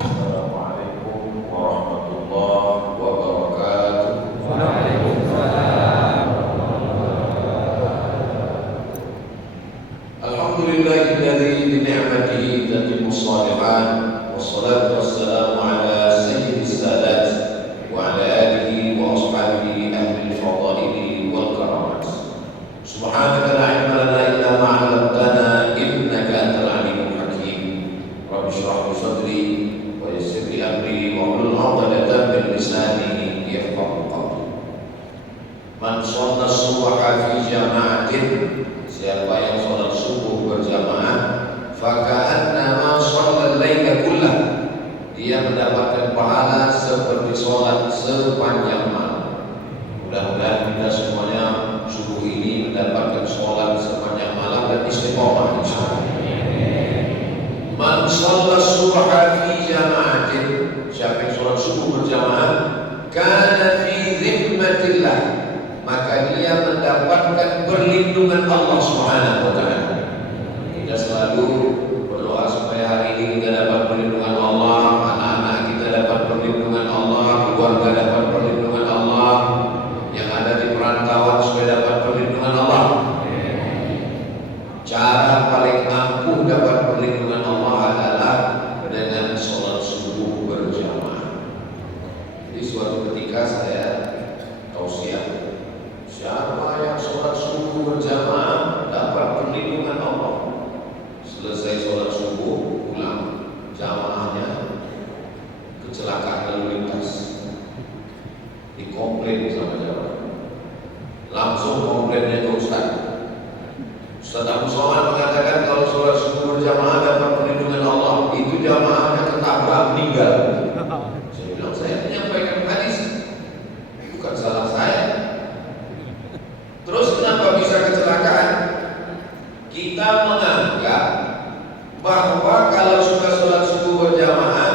Assalamualaikum warahmatullahi wabarakatuh. Waalaikumsalam. Alhamdulillahilladzi bi ni'matihi tatimmu shalihat wassalatu wassalamu ala sayyidis sadat wa ala alihi wa ashabihi ahli fadaili wal karamat. Subhanaka la ilma lana illa ma 'allamtana innaka antal alimul hakim. Rabbi shrah li sadri wa yassir li amri wa hlul 'uqdatam min lisani yafqahu qawli. Man shalla subha fi jama'atin, siapa yang sholat subuh berjamaah, faka'annama shallal laila kullah, dia mendapatkan pahala seperti sholat sepanjang malam. Mudah-mudahan kita semuanya subuh ini mendapatkan sholat sepanjang malam dan istiqomah insyaallah. Man shalla subha fi jama'atin, siapa yang sholat subuh berjamaah, kana fi dhimmatillah, maka dia mendapatkan perlindungan Allah Subhanahu wa taala. Kita selalu berdoa supaya hari ini kita dapat perlindungan Allah, anak-anak kita dapat perlindungan Allah, keluarga dapat perlindungan Allah, yang ada di perantauan supaya dapat perlindungan Allah. Cara paling ampuh dapat perlindungan Allah adalah dengan sholat subuh berjamaah. Jadi suatu ketika saya tausiah, siapa yang sholat subuh berjamaah dapat perlindungan Allah. Selesai sholat subuh pulang, jamaahnya kecelakaan lalu lintas, dikomplain sama jamaah. Langsung komplainnya ke Ustaz. Ustaz Abu Somad mengatakan kalau sholat subuh berjamaah dapat perlindungan Allah, itu jamaahnya ketabrak meninggal. Saya bilang, saya menyampaikan hadis, bukan salah saya. Terus kenapa bisa kecelakaan? Kita menganggap bahwa kalau sudah sholat subuh berjamaah,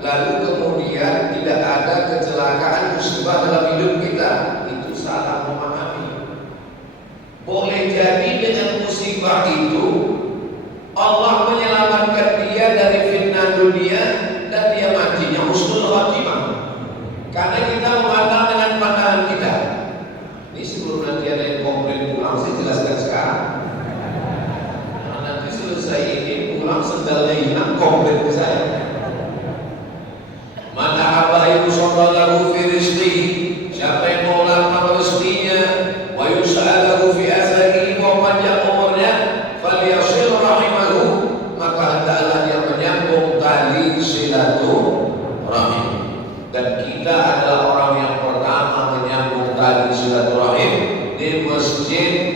lalu kemudian tidak ada kecelakaan musibah dalam hidup kita. Itu salah memahami. Boleh jadi dengan musibah itu Allah menyelamatkan dia dari fitnah dunia dan dia matinya husnul khatimah. Karena kita memandang dengan pandangan kita. Ini sebelum nanti ada yang komplain pulang, saya jelaskan sekarang. Nah, nanti selesai ini pulang sendalnya hilang, komplain ke saya. Man ahabba yusallahu fi rizqihi, siapa yang mau lapang rezekinya, wa yus'alahu fi atharihi, wa panjang umurnya, falyasil rahimahu, maka hendaklah dia menyambung tali silaturahim. Dan kita adalah orang yang pertama menyambung tali silaturahim di masjid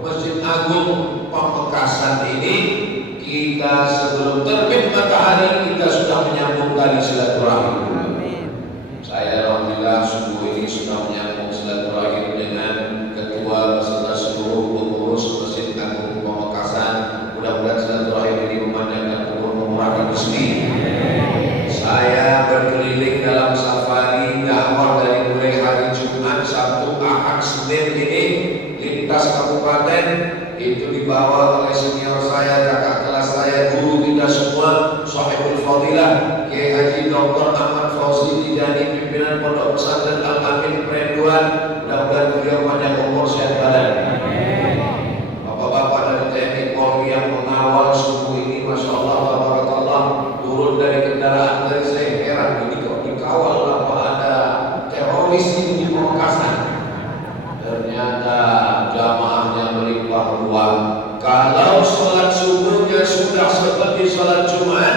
Masjid Agung Pamekasan ini. Kita sebelum terbit matahari kita sudah menyambung tali silaturahim. Saya alhamdulillah subuh ini sudah menyambung silaturahim dengan ketua beserta seluruh pengurus Masjid Agung Pamekasan. Mudah-mudahan silaturahim ini memanjangkan umur, memurahkan rezeki. Saya berkeliling dalam safari dakwah dari mulai hari Jumat, Sabtu, Ahad, Senin ini lintas kabupaten, itu dibawa oleh senior saya, kakak kelas saya, guru kita semua, Sahibul Fadilah Kiai Haji Dr. Ahmad Fauzi Tijani, pimpinan Pondok Pesantren Al-Amin Perenduan. Mudah-mudahan beliau panjang umur, sehat badan. Bapak-bapak dari TNI Polri yang mengawal subuh ini, masya Allah, tabarakallah, turun dari kendaraan. Dari saya heran, ini kok dikawal, apa ada teroris ini di Pamekasan? Ternyata jamaahnya melimpah ruah. Kalau sholat subuhnya sudah seperti sholat Jumat,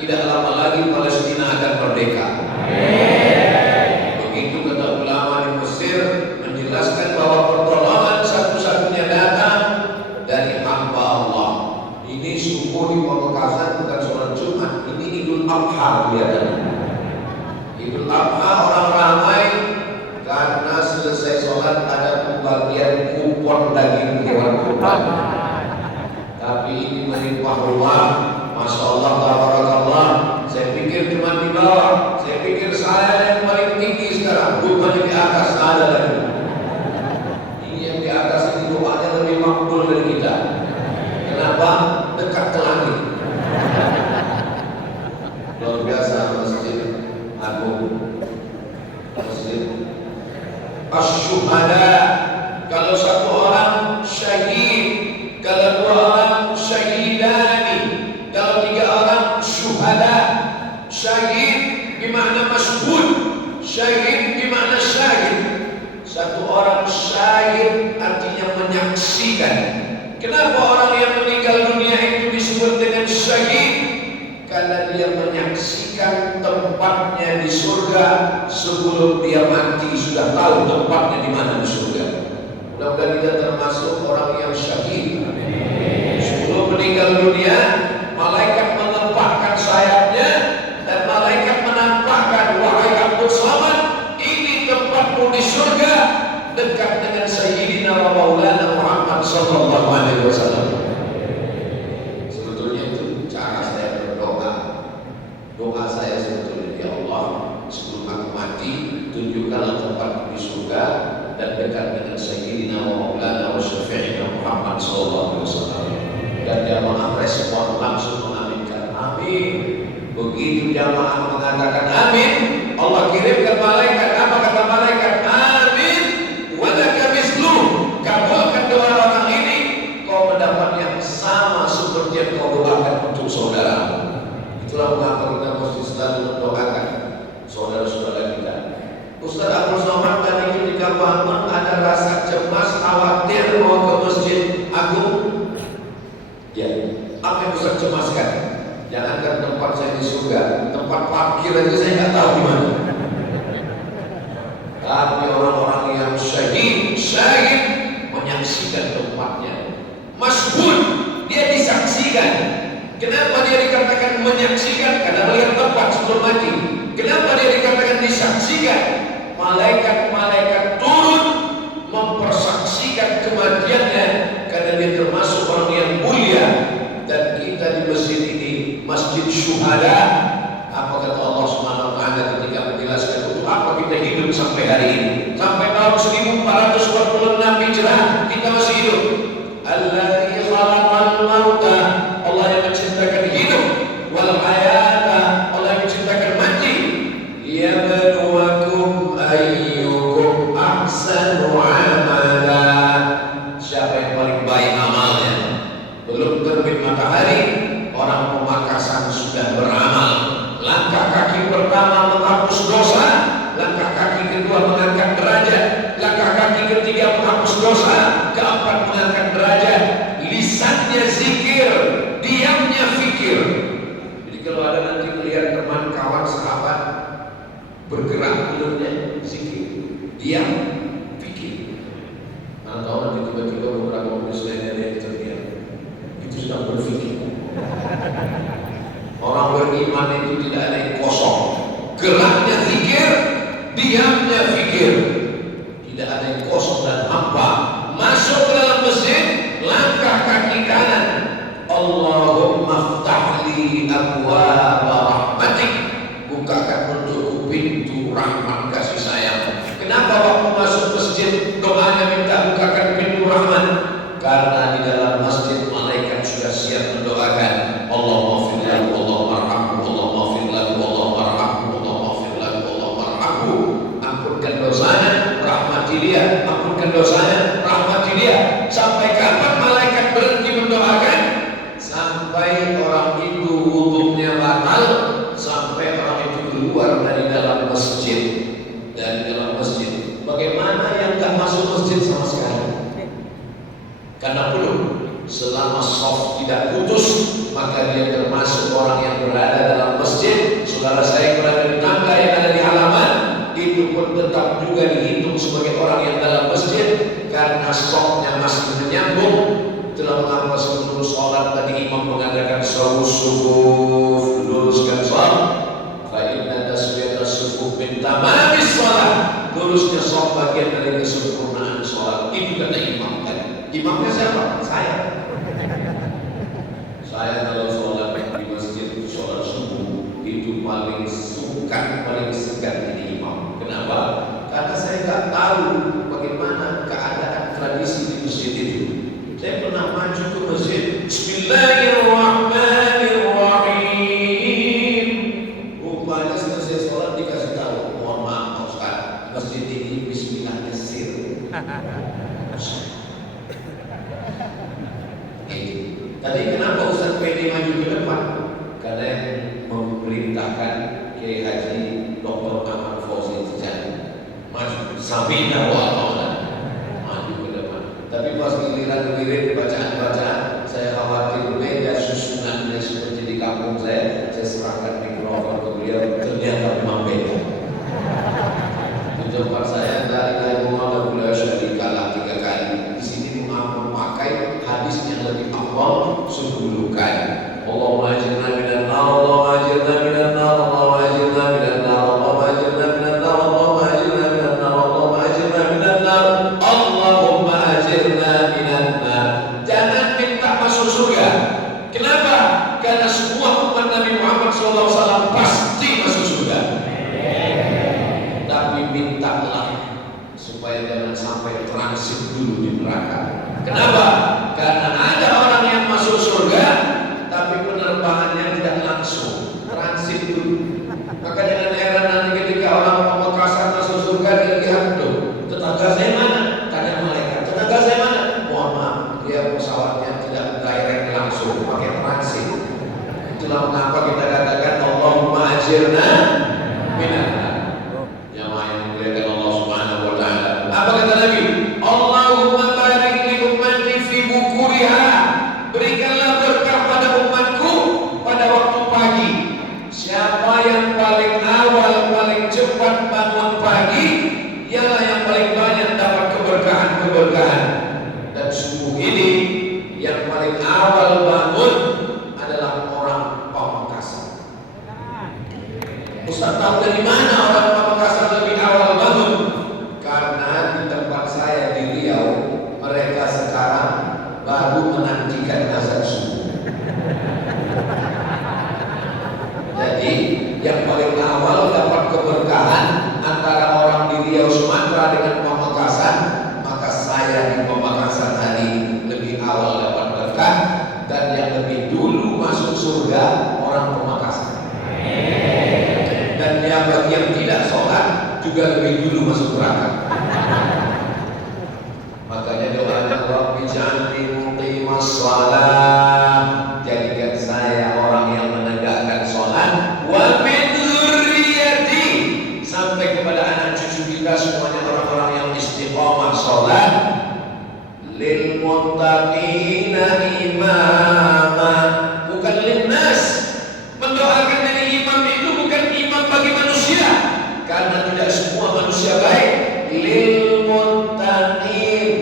tidak lama lagi Palestina akan merdeka. Begitu kata ulama di Mesir menjelaskan bahwa pertolongan satu-satunya datang dari hamba Allah. Ini subuh di Pamekasan bukan sholat Jumat, ini Idul Adha kelihatannya. Idul Adha orang ramai karena selesai sholat ada pembagian kupon daging hewan kurban. Tapi ini melimpah ruah, masya Allah, tabarakallah. Saya pikir cuma di bawah, saya pikir saya yang paling tinggi sekarang, bukannya di atas, ada lagi. Ini yang di atas ini doanya lebih makbul dari kita. Kenapa? Dekat ke langit. Kenapa orang yang meninggal dunia itu disebut dengan syahid? Karena dia menyaksikan tempatnya di surga sebelum dia mati, sudah tahu tempatnya di mana di surga. Mudah-mudahan kita termasuk orang yang syahid. Sebelum meninggal dunia, malaikat menempatkan sayapnya dan malaikat menampakkan, wahai Abdul Samad, ini tempatmu di surga, dekat dengan Sayyidina wa Maulana Muhammad sallallahu alaihi wasallam. Sebetulnya itu cara saya berdoa. Doa saya sebetulnya, ya Allah, sebelum aku mati, tunjukkanlah tempatku di surga dan dekat dengan Sayyidina wa Maulana wa Syafi'ina Muhammad sallallahu alaihi wasallam. Dan jamaah respon langsung mengaminkan amin. Begitu jamaah mengatakan amin, Allah kirimkan malaikat. Apa kata malaikat? Amin wa laka mislu. Kabulkan doa orang ini, kau mendapat yang sama seperti yang kau doakan untuk saudara. Itulah mengapa kita mesti selalu mendoakan saudara-saudara kita. Ustaz Abdul Somad tadi ketika bangun ada rasa cemas, khawatir mau ke masjid agung. Ya, apa yang Ustaz cemaskan? Jangankan tempat saya di surga, tempat parkir aja saya nggak tahu di mana. Tapi orang-orang yang syahid menyaksikan tempatnya. Masyhud, dia disaksikan. Kenapa dia dikatakan menyaksikan? Karena melihat tempat sebelum mati. Kenapa dia dikatakan disaksikan? Malaikat-malaikat turun mempersaksikan kematiannya karena dia termasuk orang yang mulia. Dan kita di masjid ini, Masjid Syuhada, apa kata Allah Subhanahu wa taala ketika menjelaskan untuk apa kita hidup sampai hari ini? Sampai tahun 1446 Hijrah kita masih hidup. Allazi khalaqal mauta, Allah yang menciptakan hidup, wal hayata, Allah yang menciptakan mati. Liyabluwakum ayyukum ahsanu amala. Siapa yang paling baik amalnya? Belum terbit matahari, orang Pemakasan sudah beramal. Langkah kaki pertama menghapus dosa, langkah kaki kedua mengangkat derajat, langkah kaki ketiga menghapus dosa, keempat mengangkat derajat. Lisannya zikir, diamnya fikir. Jadi kalau ada nanti melihat teman, kawan, sahabat bergerak hidupnya zikir, diam, fikir. Mana tahu nanti tiba-tiba beberapa muslim yang terdiam itu sedang berfikir. Orang beriman itu tidak ada yang kosong. Geraknya zikir, diamnya fikir. Tidak ada yang kosong dan hampa. Masuk ke dalam masjid, langkah kaki kanan, Allahumma ftahli abwaaba rahmatik, bukakan untukku pintu rahmat kasih sayang. Kenapa waktu masuk masjid doanya minta bukakan pintu rahmat? Karena di dalam masjid malaikat sudah siap mendoakan, Allahumma fir lahu, Allahumma arhamhu, Allahumma fir lahu, Allahumma arhamhu, Allahumma fir lahu, Allahumma arhamhu. Ampunkan dosanya, rahmati dia. Ampunkan dosanya, rahmati dia. Sampai kapan malaikat berhenti mendoakan? Sampai orang itu wudunya batal, sampai orang itu keluar dari dalam masjid. Dari dalam masjid. Bagaimana yang tak masuk masjid sama sekali? Karena belum, selama shaf tidak putus, maka dia termasuk orang yang berada dalam masjid. Saudara saya berada di tangga yang ada di halaman, itu pun tetap juga dihitung sebagai orang yang dalam masjid, karena shafnya masih menyambung. Itulah mengapa sebelum sholat tadi imam mengadakan shawus sufuf, luruskan shaf. Fa inna taswiyatas sufuf min tamamis sholat, lurusnya shaf bagian dari kesempurnaan sholat. Itu kata imam. Imamnya siapa? Saya. Saya kalau sholat di masjid, sholat subuh itu paling suka, paling segan jadi imam. Kenapa? Karena saya nggak tahu bagaimana keadaan tradisi di masjid itu. Saya pernah maju ke masjid, Bismillahirrahmanirrahim. Rupanya selesai sholat dikasih tahu, mohon maaf Pak Ustaz, masjid ini Bismillahnya sir. Tadi kenapa Ustaz PD maju ke depan? Karena yang memerintahkan Kiai Haji Dr. Ahmad Fauzi Tijani maju sambil dakwah maju ke depan. Tapi Tapi pas giliran wirid bacaan-bacaan, saya khawatir beda susunannya seperti di kampung saya serahkan mikrofon ke beliau, ternyata memang beda. Di tempat saya dari Muhammad beliau syarikalah 3 kali. Di sini memakai hadis yang lebih awal 10 kali. Allahumma ajirna minan nar, Allahumma ajirna minan nar, Allahumma ajirna minan nar, Allahumma ajirna minan nar, Allahumma ajirna minan nar, Allahumma ajirna minan nar, Allahumma ajirna minan nar. Jangan minta masuk surga. Kenapa? Karena semua umat Nabi Muhammad SAW pasti masuk surga. Tapi mintalah supaya jangan sampai transit dulu di neraka. Kenapa? Karena ada orang yang masuk surga tapi penerbangannya tidak langsung, transit dulu. Maka jangan heran nanti ketika orang Pamekasan masuk surga dia lihat tuh, tetangga saya mana? Tanya malaikat, tetangga saya mana? Mohon maaf, dia pesawatnya tidak direct langsung, pakai transit. Itulah mengapa kita katakan Allahumma ajirna minan nar. Jamaah yang dimuliakan Allah Subhanahu wa taala. Apa kata Nabi? Allahumma barik li ummati fi bukuriha. Berikanlah berkah pada umatku pada waktu pagi. Siapa yang paling awal, paling cepat bangun pagi, ialah yang paling banyak dapat keberkahan-keberkahan. Dan subuh ini yang paling awal bangun adalah orang Pamekasan. Ustaz tahu dari mana orang Pamekasan lebih awal bangun? Karena di tempat saya di Riau, mereka sekarang baru menantikan azan subuh. Jadi yang paling awal dapat keberkahan antara orang di Riau Sumatera dengan Pamekasan, maka saya di Pamekasan tadi lebih awal dapat berkah, dan yang lebih dulu masuk surga orang Pamekasan. Dan yang bagi yang tidak sholat juga lebih dulu masuk neraka. Makanya doanya Rabbi ja'alni muqimas shalah, jadikan saya orang yang menegakkan sholat, wa min dzurriyyati, sampai kepada anak cucu kita semuanya orang-orang yang istiqomah sholat, lil muttaqina imama, bukan linnas. Mendoakan dari imam itu bukan imam bagi manusia, karena tidak semua manusia baik. Lil muttaqin,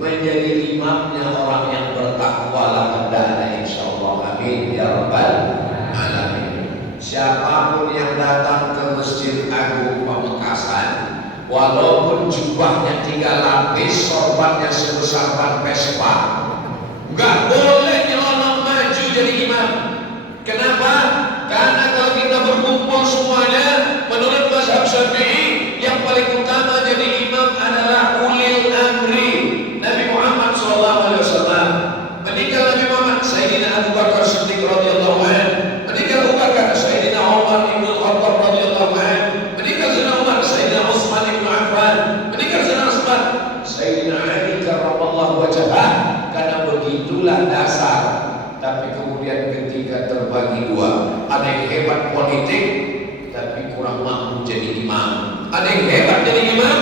menjadi imamnya orang yang bertakwa lah hendaknya, insyaallah. Amin ya rabbal alamin. Siapapun yang datang ke Masjid Agung Pamekasan, walaupun jubahnya 3 lapis, sorbannya sebesar ban Vespa, nggak boleh nyelonong maju jadi imam. Kenapa? Karena kalau kita berkumpul semuanya, menurut mazhab Syafi'i, yang paling utama jadi imam adalah ulil amri. Nabi Muhammad SAW. Meninggal Nabi Muhammad, Sayyidina Abu Bakar Siddiq radhiyallahu anhu. Meninggal Abu Bakar, Sayyidina Umar bin Khattab radhiyallahu anhu. Meninggal Sayyidina Umar, Sayyidina Utsman bin Affan. Meninggal Sayyidina Utsman, Sayyidina Ali karramallahu wajhah. Karena begitulah dasar. Tapi kemudian ketika terbagi dua, ada yang hebat politik tapi kurang mampu jadi imam, ada yang hebat jadi imam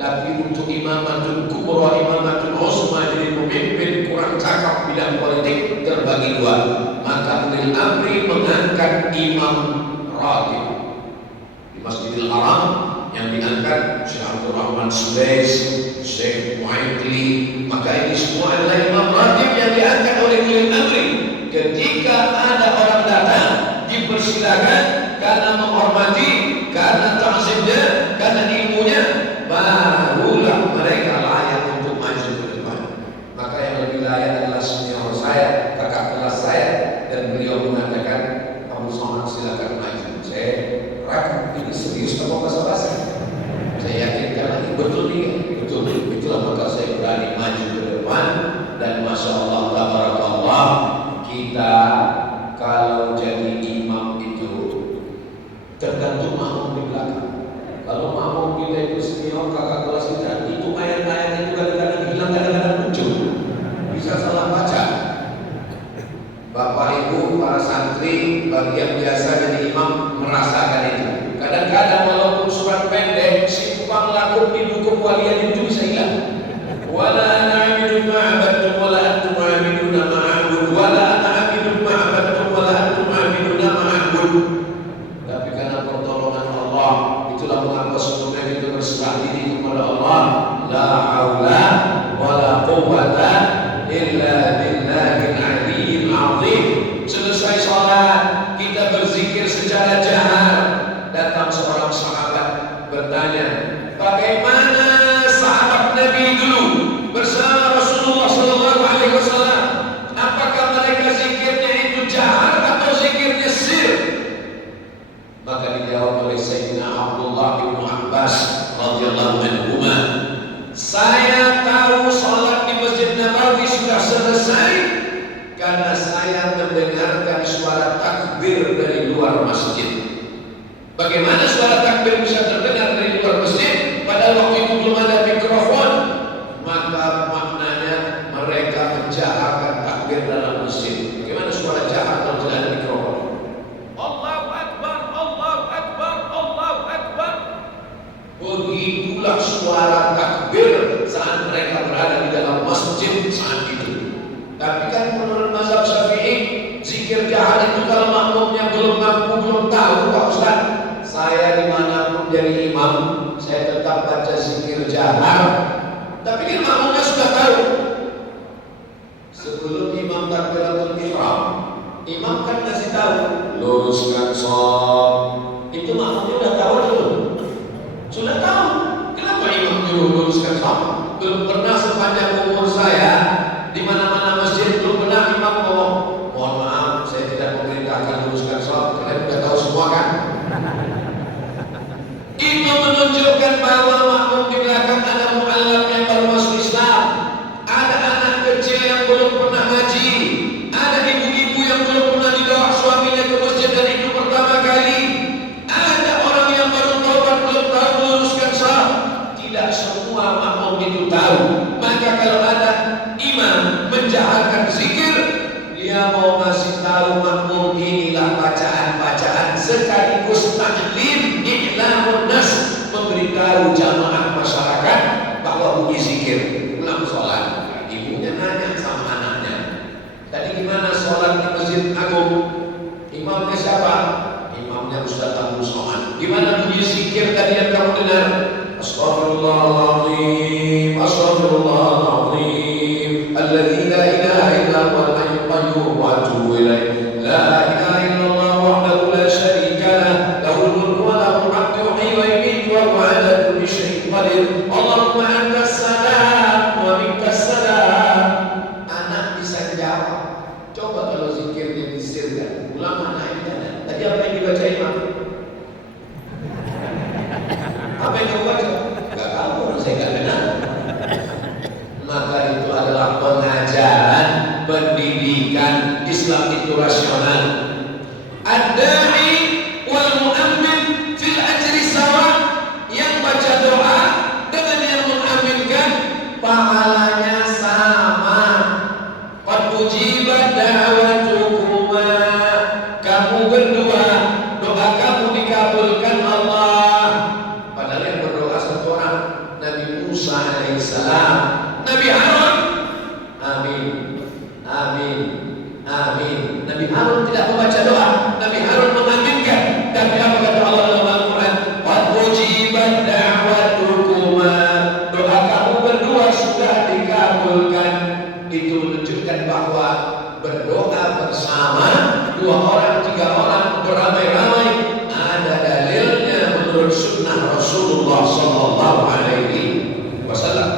tapi untuk imamatul kubra, imamatul usma, jadi pemimpin kurang cakap bidang politik, terbagi dua. Maka ulil amri mengangkat imam ratib di Masjidil Haram, yang diangkat Syekh Abdul Rahman Sudais, Syekh Mu'aikli. Maka ini semua adalah imam ratib yang diangkat oleh ulil amri. Ketika ada orang datang, dipersilakan karena menghormati, karena ta'zimnya, karena ilmunya, barulah mereka layak untuk maju ke depan. Maka yang lebih layak adalah senior saya, kakak kelas saya, dan beliau mengatakan, Abu Somad silakan maju. Saya ragu, ini serius apa basa-basi? Saya yakinkan lagi, betul nih, betul. Itulah maka saya berani maju ke depan. Dan masya Allah, tabarakallah, kita kalau jadi imam itu tergantung makmum di belakang. Kalau makmum kita itu senior, kakak kelas kita, itu ayat-ayat itu kadang-kadang hilang, kadang-kadang muncul, bisa salah baca. Bapak Ibu para santri bagi yang biasa jadi imam merasakan itu. Kadang-kadang walaupun surat pendek, simpang lakum di dukum walian itu bisa hilang. Wala na'budu selesai sholat kita berzikir secara jahar. Datang seorang sahabat bertanya, bagaimana sahabat Nabi dulu bersama Rasulullah SAW? Apakah mereka zikirnya itu jahar atau zikirnya sir? Maka dijawab oleh Sayyidina Abdullah bin Abbas radhiyallahu anhuma, saya tahu sholat di Masjid Nabawi sudah selesai karena saya mendengarkan suara takbir dari luar masjid. Bagaimana suara takbir bisa terdengar dari luar masjid padahal waktu itu belum ada mikrofon? Maka maknanya mereka menjaharkan takbir dalam masjid. Bagaimana suara jahar kalau tidak ada mikrofon? Allahu Akbar, Allahu Akbar, Allahu Akbar. Begitulah suara takbir saat mereka berada di dalam masjid saat itu. Tapi kan menurut mazhab Syafi'i, zikir jahar itu kalau makmumnya belum mampu, belum tahu, Pak Ustaz, saya dimanapun jadi imam, saya tetap baca zikir jahar. Tapi kan makmumnya sudah tahu. Sebelum imam takbiratul ihram, imam kan kasih tahu, luruskan shaf. Itu makmumnya sudah tahu belum? Sudah tahu. Kenapa imam nyuruh luruskan shaf? Belum pernah sepanjang umur saya di mana-mana masjid belum pernah imam ngomong, mohon maaf, saya tidak memerintahkan luruskan shaf. Kalian sudah tahu semua kan? Itu menunjukkan bahwa makmum di belakang ada mu'allam yang baru masuk Islam, ada anak kecil yang belum pernah ngaji, ada ibu-ibu yang belum pernah dibawa suaminya ke masjid dan itu pertama kali, ada orang yang baru taubat belum tahu meluruskan shaf. Tidak semua makmum itu tahu. Maka kalau ada imam menjaharkan zikir, dia mau ngasih tahu makmum inilah bacaan-bacaan sekaligus taklim, i'lamun nas, memberitahu jamaah masyarakat bahwa bunyi zikir pulang sholat. Ibunya nanya sama anaknya, tadi gimana sholat di Masjid Agung? Imamnya siapa? Imamnya Ustaz Abu Somad. Gimana bunyi zikir tadi yang kamu dengar? Astaghfirullahaladzim, astaghfirullahaladzim, alladzi la ilaha illa huwal hayyul qayyum wa atubu ilaih, la ilaha illallah wahdahu la syarika lah, lahul mulku wa lahul hamdu yuhyi wa yumiitu wa huwa ala kulli syai'in qadir. Allahumma antas salam wa minkas salam. Anak bisa jawab. Coba kalau zikirnya disirkan, ulama naiknya. Tadi apa yang dibaca imam? Apa yang kamu baca? Gak tahu, saya gak dengar. Maka itu adalah pengajaran, pendidikan Islam itu rasional. Ad-da'i wal mu'ammin fil ajri sawa. Yang baca doa dengan yang mengaminkan pahalanya sama. Qad ujibat da'watukuma. Kamu berdua, doa kamu dikabulkan Allah. Padahal yang berdoa satu orang, Nabi Musa alaihissalam, Nabi Harun, amin, amin, amin. Nabi Harun tidak membaca doa, Nabi Harun mengaminkan. Tapi apa kata Allah dalam Al-Quran? Qad ujibat da'watukuma. Doa kamu berdua sudah dikabulkan. Itu menunjukkan bahwa berdoa bersama, dua orang, tiga orang, beramai-ramai, ada dalilnya menurut sunnah Rasulullah sallallahu alaihi wasallam.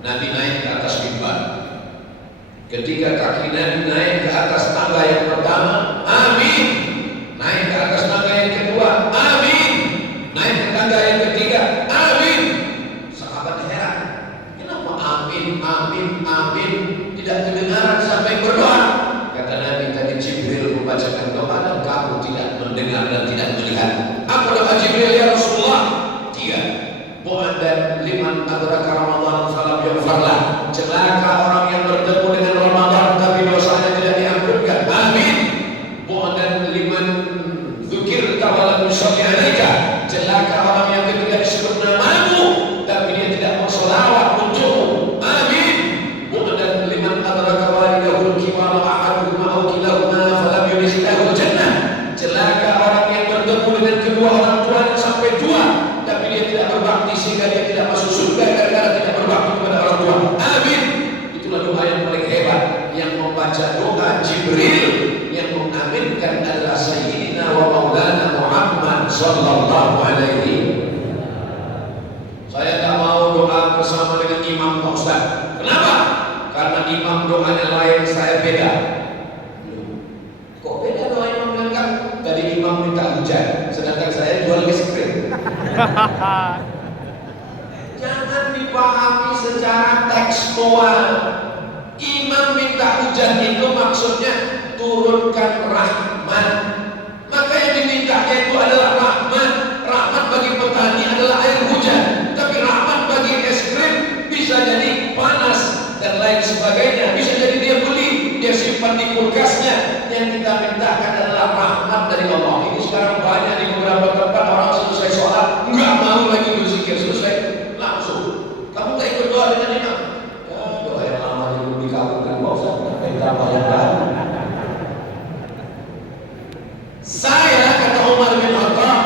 Nabi naik ke atas mimbar. Ketika kaki Nabi naik ke atas tangga yang pertama, amin. Naik ke atas tangga yang kedua, amin. Naik ke tangga yang ketiga, amin. Sahabat heran, kenapa amin, amin, amin tidak kedengaran sampai berdoa? Kata Nabi, tadi Jibril membacakan doa dan kamu tidak mendengar dan tidak melihat. Apa doa Jibril ya Rasulullah? Tiga. Bu'adan liman adraka Ramadan falam yaghfarlah. Celaka orang yang bertemu dengan Ramadan tapi dosanya tidak diampunkan. Amin. Bu'adan liman dzukirta wa lam yusalli 'alaika. Celaka orang yang ketika disebut namamu tapi dia tidak berselawat untukmu. Amin. Bu'adan liman adraka walidahul kibara ahaduhuma aw kilahuma falam yudkhilahul jannah. Celaka orang yang bertemu dengan kedua orang tuanya sampai tua tapi dia tidak berbakti sehingga dia tidak masuk surga gara-gara tidak berbakti kepada orang tua. Amin. Itulah doa yang paling hebat, yang membaca doa Jibril, yang mengaminkan adalah Sayyidina wa Maulana Muhammad sallallahu alaihi. Saya tak mau doa bersama dengan imam Pak Ustaz. Kenapa? Karena imam doanya lain, saya beda. Kok beda doa imam dengan kamu? Tadi imam minta hujan, sedangkan saya jual es krim. Jangan dipahami secara tekstual. Imam minta hujan itu maksudnya turunkan rahmat. Maka yang dimintanya itu adalah rahmat. Rahmat bagi petani adalah air hujan. Tapi rahmat bagi es krim bisa jadi panas dan lain sebagainya. Bisa jadi dia beli, dia simpan di kulkasnya. Yang kita mintakan adalah rahmat dari Allah. Ini sekarang banyak di beberapa tempat orang selesai sholat nggak mau lagi berzikir, selesai langsung. Kamu nggak ikut doa dengan imam? Ya, doa yang lama dulu dikabulkan Pak Ustaz. Kita yang baru. Saya, kata Umar bin Khattab,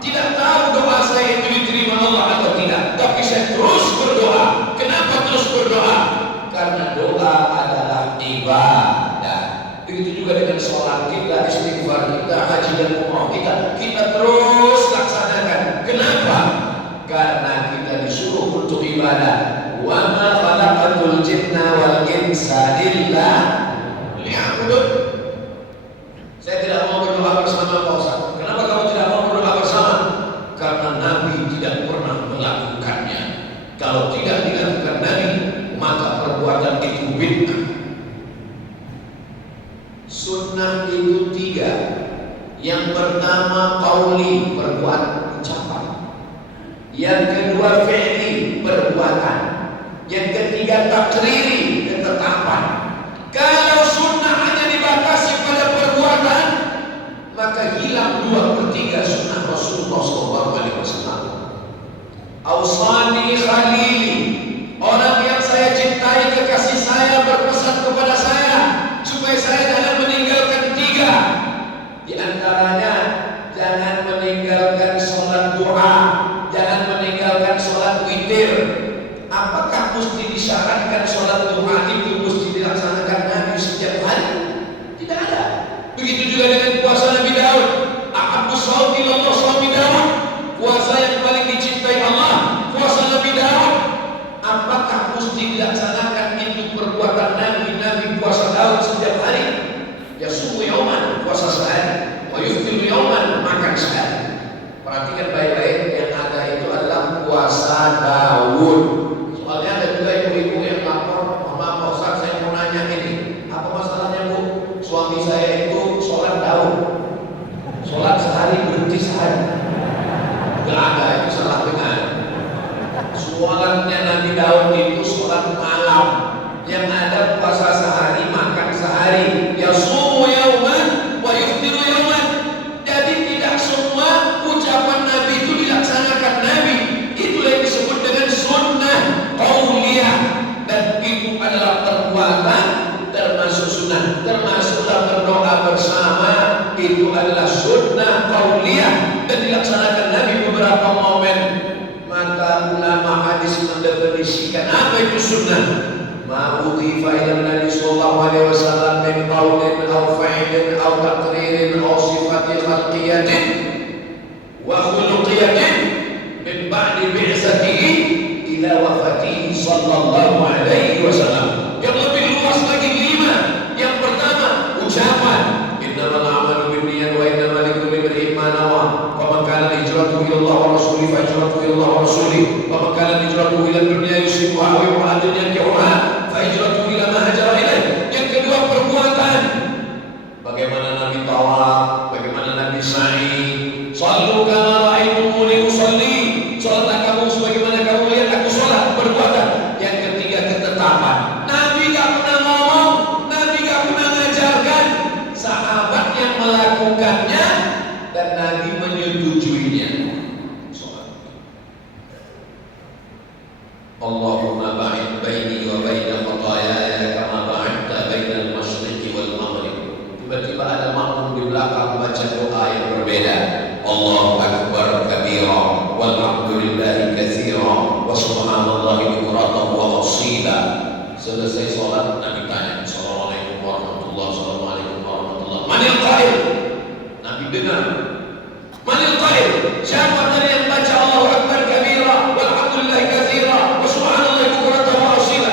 tidak tahu doa saya itu diterima Allah atau tidak, tapi saya terus berdoa. Kenapa terus berdoa? Karena doa adalah ibadah. Begitu juga dengan sholat kita, istighfar kita, haji dan umrah kita, kita terus laksanakan. Kenapa? Karena kita disuruh untuk ibadah. Wa ma khalaqatul jinna wal insa illa liya'budun. Saya tidak mau berdoa bersama Pak Ustaz. Kenapa kamu tidak mau berdoa bersama? Karena Nabi tidak pernah melakukannya. Kalau tidak dilakukan Nabi, maka perbuatan itu bid'ah. Sunnah itu 3. Yang pertama qauli, perbuatan, ucapan. Yang kedua fi'li, perbuatan. Yang ketiga takriri, ketetapan. Kalau sunnah hanya dibatasi pada perbuatan, maka hilang 2/3 sunnah Rasulullah SAW. Ausani khalili, orang yang saya cintai, kekasih saya, berpesan kepada saya supaya saya jangan meninggalkan 3. Di antaranya, jangan meninggalkan sholat duha, jangan meninggalkan sholat witir. Apakah mesti disyaratkan sholat duha itu mesti dilaksanakan Nabi setiap hari? Tidak ada. Begitu juga dengan puasa Nabi Daud. Ahabbu shaumi ilallah shaumi Daud. Puasa yang paling dicintai Allah, puasa Nabi Daud. Apakah mesti dilaksanakan itu perbuatan Nabi? Nabi puasa Daud setiap hari. Yasumu yauman, puasa sehari. Wa yuftiru yauman, makan sehari. Perhatikan baik-baik, yang ada itu adalah puasa Daud. Soalnya ada juga ibu-ibu yang lapor, Mama Pak Ustaz, saya mau nanya ini, apa masalahnya Bu? Suami saya itu sholat Daud, sholat sehari berhenti sehari. Gak ada, itu salah dengar. Sholatnya Nabi Daud itu sholat malam. Yang ada puasa sehari, makan sehari. Yasumu yauman wa yuftiru yauman. Jadi tidak semua ucapan Nabi itu dilaksanakan Nabi. Itulah yang disebut dengan sunnah qauliyah. Dan itu adalah perbuatan termasuk sunnah. Termasuklah berdoa bersama, itu adalah sunnah qauliyah dan dilaksanakan Nabi beberapa momen. Maka ulama hadis mendefinisikan apa itu sunnah. Ma'udhifa ila Nabi sallallahu alaihi wasallam min qaulin aw fa'ilin aw taqririn aw sifatin khalqiyatin wa khuluqiyatin min ba'di bi'satihi ila wafatihi sallallahu alaihi wasallam. Yang lebih luas lagi 5. Yang pertama, ucapan. Innamal a'malu binniyat wa innamal likulli imrin ma nawa. Faman kana hijratuhu ila Allah wa rasulihi fa hijratuhu ila Allah wa rasulihi. Faman kana hijratuhu ila dunya yusibuha aw imra'atin yankihuha fa hijratuhu ila ma hajara ilaih. Yang kedua, perbuatan. Bagaimana Nabi tawaf, bagaimana Nabi sa'i. Shallu kama ra'aitumuni usalli. Salatlah kamu sebagaimana kamu lihat aku salat. Perbuatan. Yang ketiga, ketetapan. Nabi gak pernah ngomong, Nabi gak pernah mengajarkan, sahabat yang melakukannya dan Nabi menyetujuinya. Allahumma ba'id baini wa baina khataaya kama ba'adta baina al-masyriqi wal maghrib. Tiba-tiba ada makmum di belakang baca doa yang berbeda. Allahu akbar kabira walhamdulillahi katsira wa subhanallahi bukratan wa asila. Selesai sholat Nabi tanya, Assalamualaikum warahmatullahi wabarakatuh. Man yang dengar. Manil qail? Siapa tadi yang baca Allahu Akbar kabira walhamdulillahi katsira wa subhanallahi bukratan wa asila?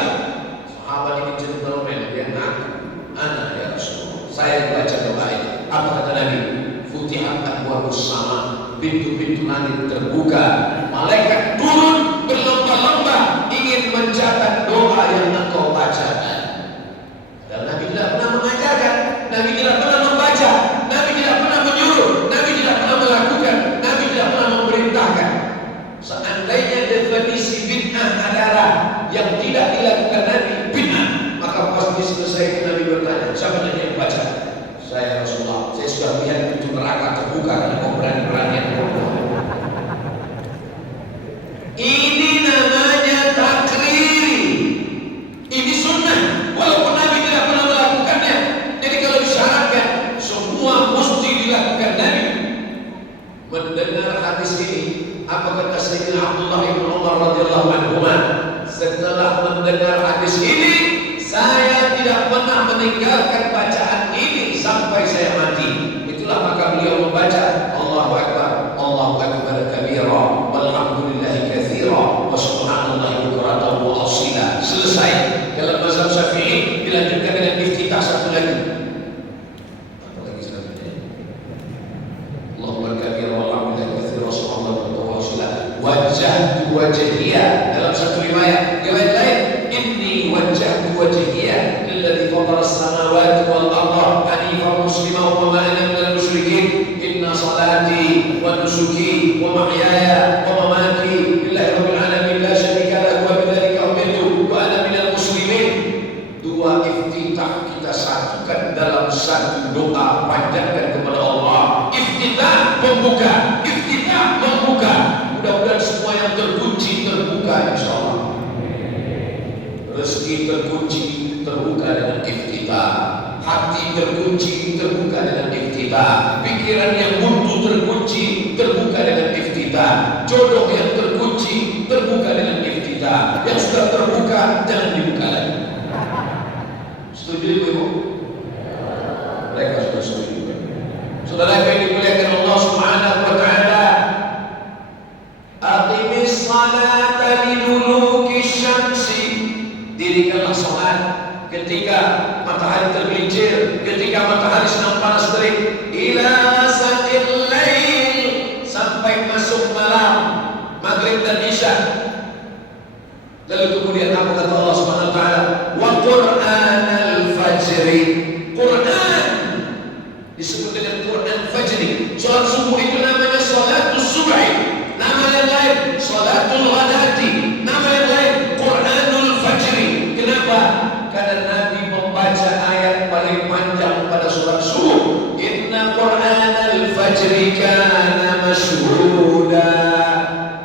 Sahabat ini gentleman, dia ngaku, ana ya Rasulullah, saya baca doa ini. Apa kata Nabi? Futihat abwabus sama, pintu-pintu langit terbuka, malaikat turun berlomba-lomba ingin mencatat doa yang engkau bacakan. Dan Nabi tidak pernah mengajarkan, Nabi tidak pernah membaca, Nabi tidak pernah menyuruh, Nabi tidak pernah melakukan, Nabi tidak pernah memerintahkan. Seandainya definisi bid'ah adalah yang tidak dilakukan Nabi bid'ah, maka pasti selesai Nabi bertanya, siapa tadi yang baca? Saya Rasulullah, saya sudah lihat pintu neraka terbuka karena kau berani-berani yang berdoa. Ini namanya takriri. Ini sunnah, walaupun Nabi tidak pernah melakukannya. Jadi kalau disyaratkan, semua mesti dilakukan Nabi. Mendengar hadis ini, apa kata Sayyidina Abdullah bin Umar radhiyallahu anhu? Setelah mendengar hadis ini, saya tidak pernah meninggalkan bacaan ini sampai saya mati. Itulah maka beliau membaca Allahu Akbar kabira walhamdulillahi katsira wa subhanallahi bukratan wa asila. Selesai. Dalam mazhab Syafi'i dilanjutkan dengan iftitah satu lagi. Apa lagi selanjutnya? Allahu Akbar kabira walhamdulillahi katsira wa subhanallahi bukratan wa asila. Wajjahtu wajhiya. Dalam satu riwayat lain, inni wajjahtu wajhiya lilladzi fatara as-samawati wal arda hanifan musliman wa ma ana minal musyrikin. Inna salati wa nusuki wa mahyaya wa mamati lillahi rabbil alamin la syarika lahu wa bidzalika umirtu wa ana minal muslimin. Dua iftitah kita satukan dalam satu doa, panjatkan kepada Allah. Iftitah membuka, iftitah membuka. Mudah-mudahan semua yang terkunci terbuka insyaallah. Rezeki terkunci terbuka dengan iftitah, hati terkunci terbuka dengan iftitah, pikiran yang buntu terkunci terbuka dengan iftitah, jodoh yang terkunci terbuka dengan iftitah, yang sudah terbuka jangan dibuka lagi. Setuju Ibu? Mereka sudah setuju. Saudara yang dimuliakan Allah Subhanahu wa taala, aqimis salata liduluki syamsi. Dirikanlah salat ketika matahari tergelincir, ketika matahari sedang panas terik, ila ghasaqil lail, sampai masuk malam, maghrib dan isya. Lalu kemudian apa kata Allah Subhanahu wa taala? Wa Qur'anal fajri. Quran disebut dengan Quran fajri. Salat subuh itu namanya salatus subhi. Nama yang lain salatul ghadati. Nama yang lain Quranul fajri. Kenapa? Karena Nabi membaca ayat paling panjang pada surat subuh. Inna Qur'anal fajri kana masyhuda.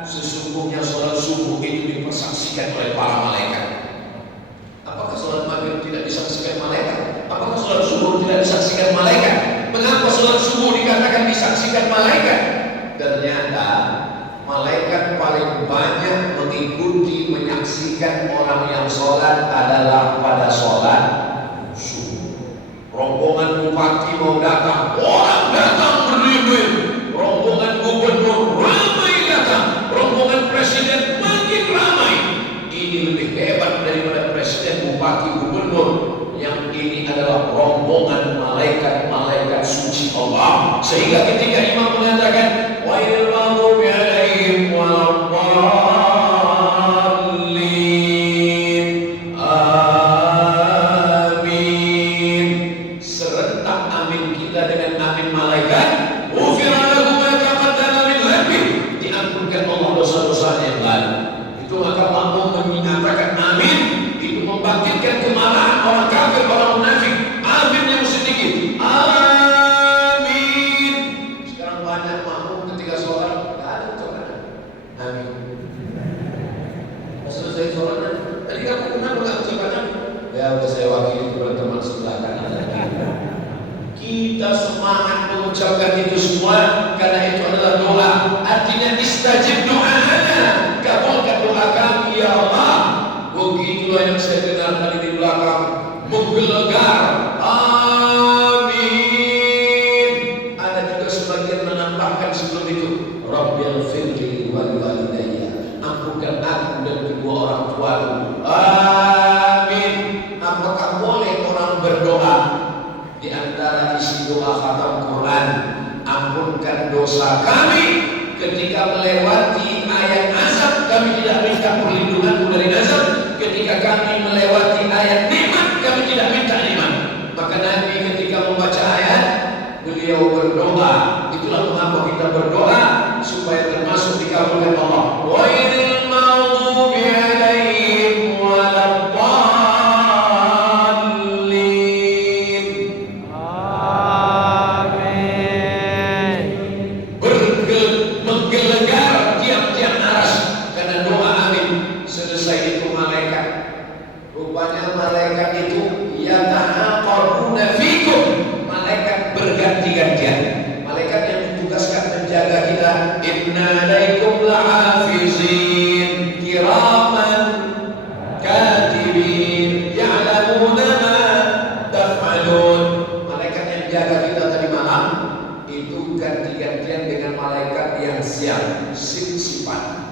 Sesungguhnya salat subuh itu dipersaksikan oleh para malaikat. Apakah salat maghrib tidak disaksikan malaikat? Apakah salat subuh tidak disaksikan malaikat? Mengapa salat subuh dikatakan disaksikan malaikat? Ternyata malaikat paling banyak mengikuti menyaksikan orang yang sholat adalah pada sholat subuh. Rombongan bupati mau datang, orang datang beribu-ribu. Rombongan gubernur ramai datang, rombongan presiden makin ramai. Ini lebih hebat daripada presiden, bupati, gubernur. Yang ini adalah rombongan malaikat-malaikat suci Allah. Sehingga ketika imam mengatakan wailul maghdubi alaihim waladdallin, amin, serentak amin kita dengan amin malaikat. Ghufira lahu ma taqaddama min dhanbi, diampunkan Allah dosa-dosanya yang lalu. Itu maka makmum menyatakan amin, itu membangkitkan kemarahan orang kafir, orang munafik. Aminnya mesti tinggi. Amin. Sekarang banyak makmum ketika sholat nggak ada ucapan amin. Pas selesai sholatnya, tadi kamu kenapa nggak ucapannya? Ya udah saya wakili kepada teman sebelah kanan. Kita semangat mengucapkan itu semua karena itu adalah doa. Artinya istajib doanya, kabulkan doa kami ya Allah. Begitulah yang saya dengar tadi di belakang, menggelegar. Amin. Ada juga isi doa khatam Quran, ampunkan dosa kami ketika melewati ayat azab, kami tidak minta perlindunganmu dari azab. Ketika kami melewati ayat nikmat, kami tidak minta nikmat. Maka Nabi ketika membaca ayat, beliau berdoa. Itulah mengapa kita berdoa, supaya termasuk dikabulkan Allah. Ghairil maghdubi alaihim waladdallin. Amin. Menggelegar tiap-tiap aras karena doa amin. Selesai itu malaikat, rupanya malaikat itu yatahaqaruna fikum, malaikat berganti-gantian. Malaikat yang ditugaskan menjaga kita. Inna alaikum lahafizin kiraman katibin ya'lamuna ma taf'alun. Malaikat yang jaga kita tadi malam itu ganti-gantian dengan malaikat yang siap, sip-sipan.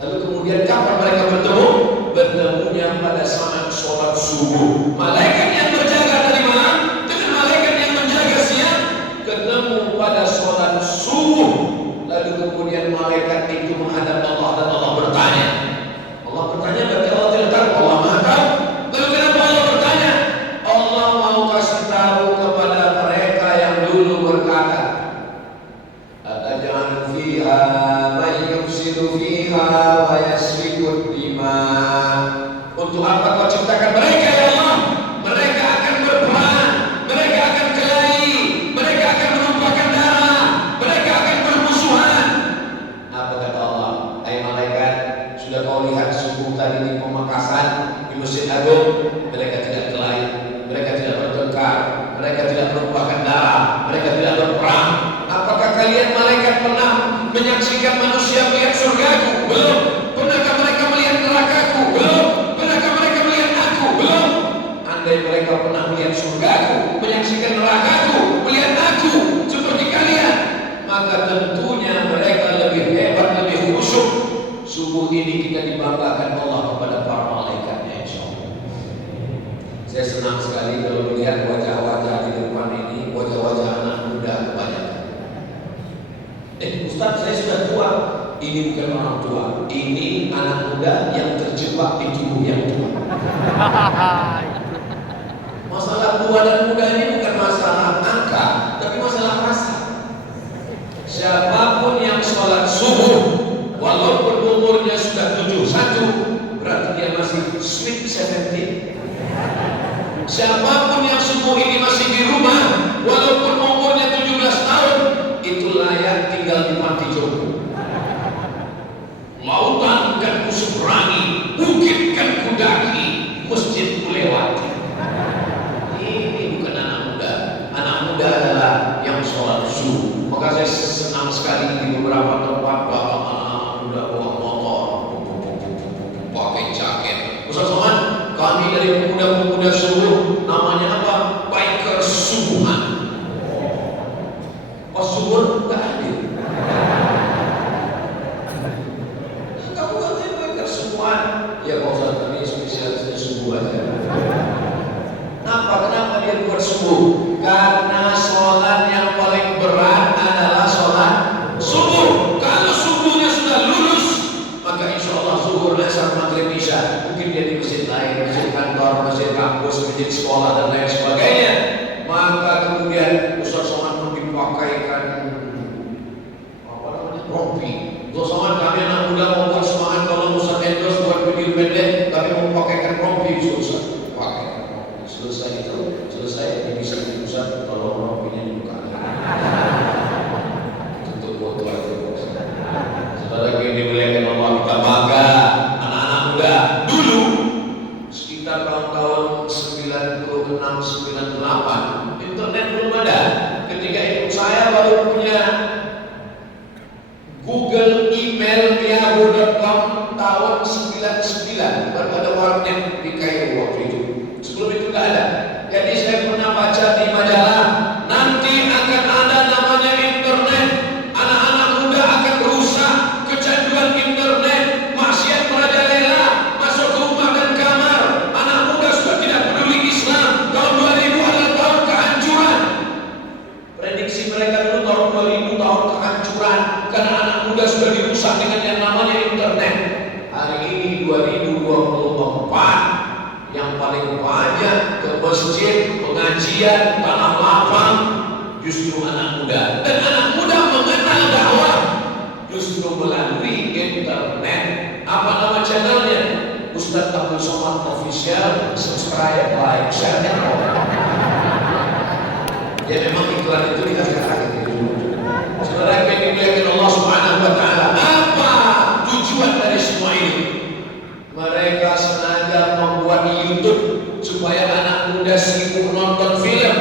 Lalu kemudian kapan mereka bertemu? Bertemunya pada saat sholat subuh. Malaikat yang berjaga tadi malam dengan malaikat yang menjaga siang ketemu pada sholat subuh. Lalu kemudian malaikat itu menghadap Allah dan Allah bertanya. Allah bertanya berarti Allah tidak tahu, Allah Maha tahu. Lalu kenapa Allah bertanya? Allah mau kasih tahu kepada mereka yang dulu berkata, ataj'alu fiha man yufsidu fiha wa yasfiku dima. Untuk apa kau ciptakan mereka ya Allah? Mereka akan berperang, mereka akan kelahi, mereka akan menumpahkan darah, mereka akan bermusuhan. Apa kata Allah? Hai malaikat, sudah kau lihat subuh tadi di Pemakasan, di Masjid Agung? Mereka tidak kelahi, mereka tidak bertengkar, mereka tidak menumpahkan darah, mereka tidak berperang. Apakah kalian malaikat pernah menyaksikan manusia melihat surgaku? Belum. Pernahkah mereka melihat nerakaku? Belum. Pernahkah mereka melihat aku? Belum. Andai mereka pernah melihat surgaku, menyaksikan nerakaku, melihat aku seperti kalian, maka tentunya mereka lebih hebat, lebih khusyuk. Subuh ini kita dibanggakan Allah kepada para malaikatnya, insyaallah. Saya senang sekali kalau melihat wajah-wajah di depan ini, wajah-wajah anak muda kebanyakan. Ustaz, saya sudah tua. Ini bukan orang tua, ini anak muda yang terjebak di tubuh yang tua. Masalah tua dan muda ini bukan masalah angka, tapi masalah rasa. Siapapun yang sholat subuh, walaupun umurnya sudah 71, berarti dia masih sweet 17. Siapapun yang subuh ini masih di rumah, walaupun umurnya 17 tahun, itu layak tinggal di panti jompo. Lautan dan kuseberangi, bukit pengajian, tanah lapang, justru anak muda. Dan anak muda mengenal dakwah justru melalui internet. Apa nama channelnya? Ustadz Abdul Somad Official. Subscribe, like, share, dan komen. Ya memang iklan itu dikasih harga dulu. Saudara yang dimuliakan Allah Subhanahu wa taala, apa tujuan dari semua ini? Mereka sengaja membuat YouTube supaya anak muda sibuk nonton film,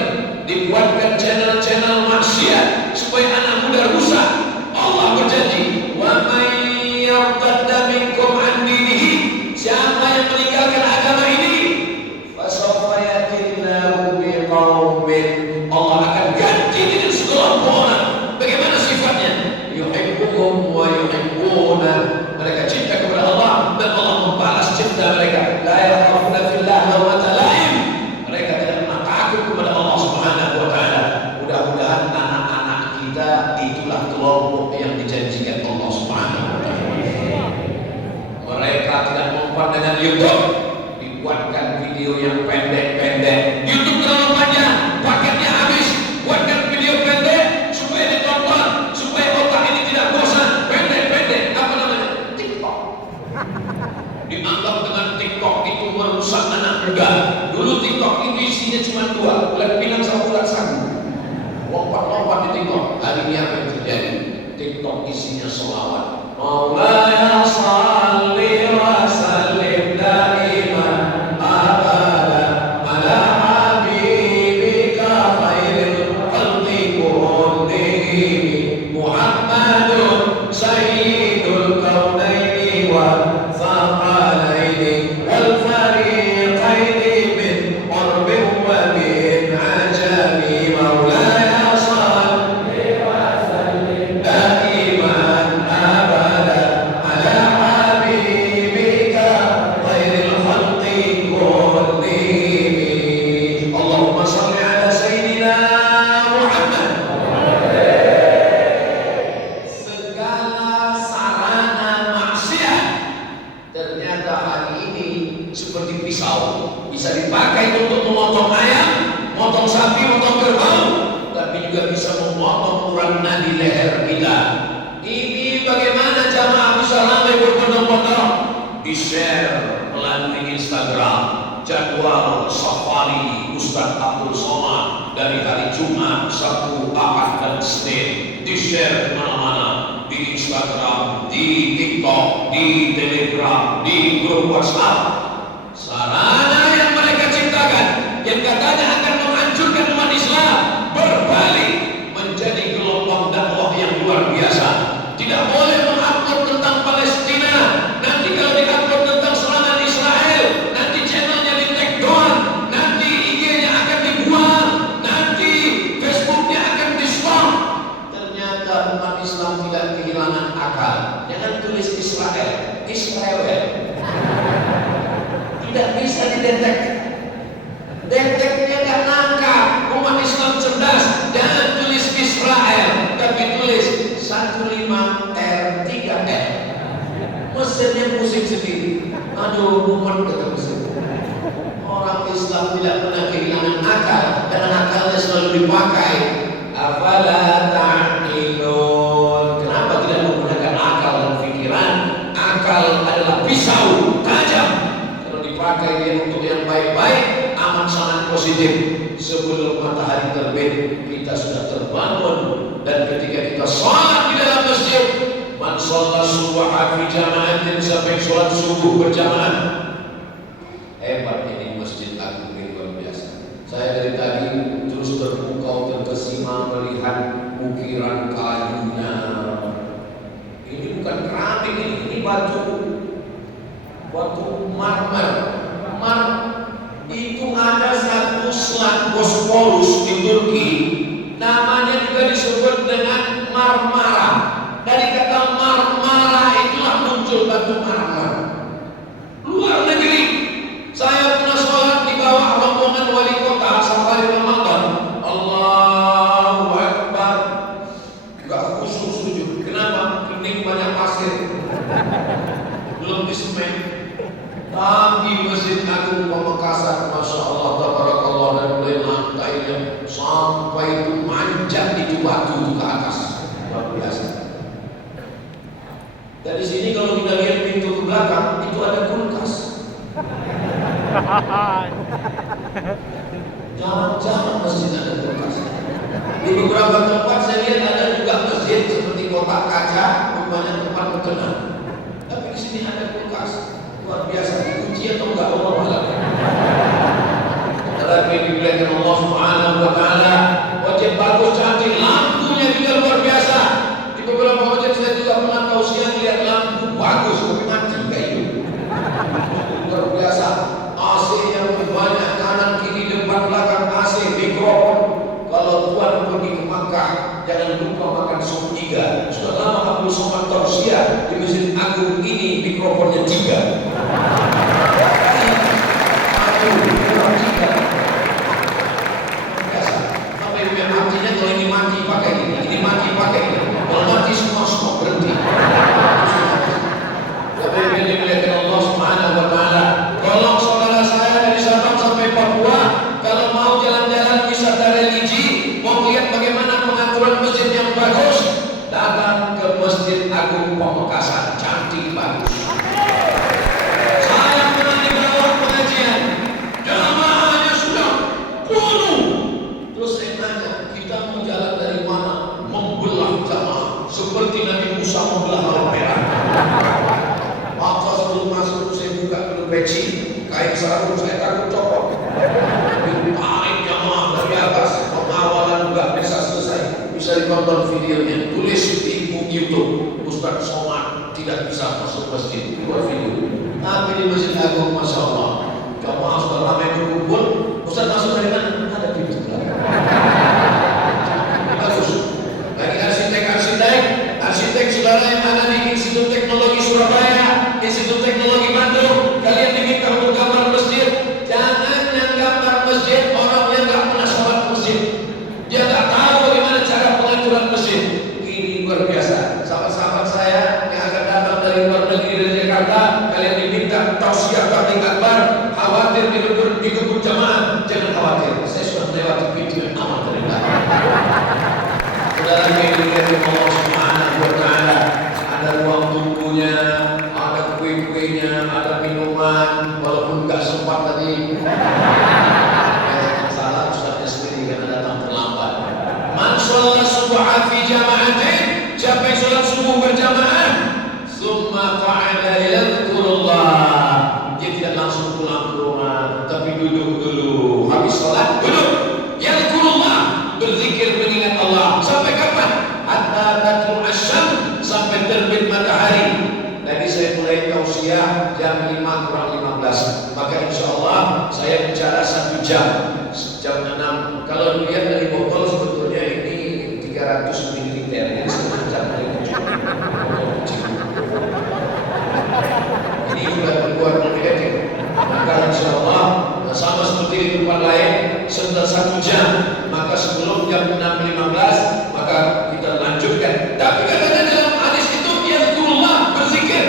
dibuatkan channel-channel maksiat supaya anak muda rusak. Allah berjanji, wa may yartadda minkum an dinihi, siapa yang meninggalkan agama ini, fasawfa yatillahu biqaumin, Allah akan ganti dengan sekelompok orang. Bagaimana sifatnya? Yuhibbuhum wa yuhibbuna, mereka cinta kepada Allah dan Allah membalas cinta mereka. La yakhafuna fillah lawmata laim, mereka tidak pernah takut kepada Allah Subhanahu wa taala. Mudah-mudahan anak-anak kita itulah kelompok yang dijanjikan Allah Subhanahu wa taala. Mereka tidak mempan dengan YouTube, dibuatkan video yang pendek-pendek. YouTube terlalu panjang, paketnya habis, buatkan video pendek supaya ditonton, supaya otak ini tidak bosan. Pendek-pendek, apa namanya? TikTok. Dianggap dengan TikTok itu merusak anak muda. Dulu TikTok itu isinya cuma dua, bulan Pinang sama bulan Sagu. Lompat-lompat di TikTok. Hari ini apa yang terjadi? TikTok isinya sholawat. Maulaya salli wa sallim daiman abada ala habibika khairil khalqi kullihim Muhammadun sayyidul kaunaini wa thaqalaini wal fariqaini min qurbin wa min ajami. Maulaya salli wa sallim daiman abada ala habibika khairil khalqi kullihim. Allahumma salli ala sayyidina Muhammad. Segala sarana maksiat ternyata hari ini seperti pisau, bisa dipakai untuk memotong ayam, motong sapi, motong kerbau, tapi juga bisa memotong urana di leher kita. Ini bagaimana jamaah bisa ramai berbondong-bondong? Di-share melalui Instagram jadwal safari Ustadz Abdul Somad dari hari Jumat, Sabtu, Ahad, dan Senin. Di-share kemana-mana, di Instagram, di TikTok, di Telegram, di grup WhatsApp. Sarana yang mereka ciptakan yang katanya akan menghancurkan umat Islam berbalik menjadi gelombang dakwah yang luar biasa. Tidak boleh mengupload tentang Palestina. Nanti kalau diupload tentang serangan Israel, nanti channelnya di-tag doang, nanti IG-nya akan dibuang, nanti Facebook-nya akan di-stop. Ternyata umat Islam tidak kehilangan akal. Jangan tulis Israel, Israel. Tidak bisa didetek. Deteknya nggak nangkap. Umat Islam cerdas. Jangan tulis Israel, tapi tulis 15R3R. Mesinnya pusing sendiri. Aduh, mumet kata mesin. Orang Islam tidak pernah kehilangan akal, karena akalnya selalu dipakai. Afala ta'qilun. Kenapa tidak menggunakan akal dan pikiran? Akal adalah pisau tajam. Kalau dipakai dia untuk yang baik-baik, amat sangat positif. Sebelum matahari terbit, kita sudah terbangun, dan ketika kita sholat di dalam masjid, man sholat subuh fi jama'atin, sampai sholat subuh berjamaah. Hebat ini Masjid Agung ini, luar biasa. Saya dari tadi terus terpukau, terkesima melihat ukiran kayunya. Ini bukan keramik, ini batu marmer. Itu ada satu selat Bosporus di Turki, namanya juga disebut dengan Marmara. Dari kata Marmara itulah muncul batu marmer. Luar negeri. Saya pernah sholat di bawah rombongan wali kota safari Ramadan. Allahu Akbar. Gak khusyuk sujud. Kenapa? Kening banyak pasir. Belum disemen. Tapi Masjid Agung Pamekasan, Masya Allah, tabarakallah, dan mulai lantainya sampai itu manjat itu batu itu ke atas, luar biasa. Dari sini kalau kita lihat pintu ke belakang itu ada kulkas. Jarang-jarang masjid ada kulkas. Di beberapa tempat saya lihat ada juga masjid seperti kotak kaca, banyak tempat makanan. Tapi di sini ada kulkas, luar biasa. Dikunci atau enggak Allah malam. Tetapi dibilang Allah Subhanahu Wa Taala, wajib bagus cantik, lampunya juga luar biasa. Di beberapa wajib saya juga pernah tausiah lihat lampu bagus, tapi mati kayak itu. Luar biasa. AC yang banyak kanan kiri depan belakang AC, mikrofon. Kalau tuan pergi ke Makkah, jangan lupa makan sop 3. Sudah lama aku sholat tausiah di Masjid Agung ini mikrofonnya 3. Biasa. Apa yang artinya kalau ini mati pakai ini mati pakai ini. Kalau mati semua berhenti. Tapi yang dimuliakan Allah Subhanahu Wa Taala, tolong saudara saya dari Sabang sampai Papua, kalau mau jalan-jalan wisata religi, mau lihat bagaimana pengaturan masjid yang bagus, datang ke Masjid Agung Pamekasan, cantik bagus. Saya pernah di bawah pengajian, jamaahnya sudah penuh. Terus saya tanya, kita mau jalan dari mana? Membelah jamaah, seperti Nabi Musa membelah laut merah. Maka sebelum masuk saya buka dulu peci, kain sarung saya takut copot. Ditarik jamaah dari atas, pengawalan juga bisa selesai. Bisa ditonton videonya, tulis di YouTube. Ustaz Somad tidak bisa masuk masjid, buat video. Tapi di Masjid Agung, Masya Allah, jamaah sudah ramai berkumpul. Ustaz masuk dari mana? Ada pintu belakang. Bagus. Bagi arsitek saudara yang ada di Institut Teknologi Surabaya, Institut Teknologi Bandung, kalian diminta untuk gambar masjid. Jangan yang gambar masjid orang yang nggak pernah sholat masjid. Dia nggak tahu bagaimana cara pengaturan masjid. Ini luar biasa. Sahabat-sahabat saya yang akan datang dari luar negeri dari Jakarta, kalian diminta tausiah tabligh akbar. Khawatir di kebun jamaah, jangan khawatir. Saya sudah melewati pintu yang aman dari belakang. Saudara yang dimuliakan Allah Subhanahu Wa Taala, ada ruang tunggunya, ada kue-kuenya, ada minuman, walaupun nggak sempat tadi. Salah ustaznya sendiri karena datang terlambat. Man sholat subuh fi jama'atin, siapa yang sholat subuh berjamaah, summa qa'ada yadhkurullah, dia tidak langsung pulang ke rumah, tapi duduk dulu. Habis sholat duduk, yadhkurullah, berzikir mengingat Allah. Sampai kapan? Hatta tatlu asyam, sampai terbit matahari. Tadi saya mulai tausiah jam 5 kurang 15. Maka insya Allah saya bicara 1 jam, jam 6. Kalau dilihat dari botol sebetulnya ini 300 ml, ya 1 jam lebih kecil. Ini sudah berbuat negatif. Maka insya Allah sama seperti di tempat lain, setelah 1 jam, maka sebelum jam 6.15 maka kita lanjutkan. Tapi katanya dalam hadis itu yadhkurullah, berzikir.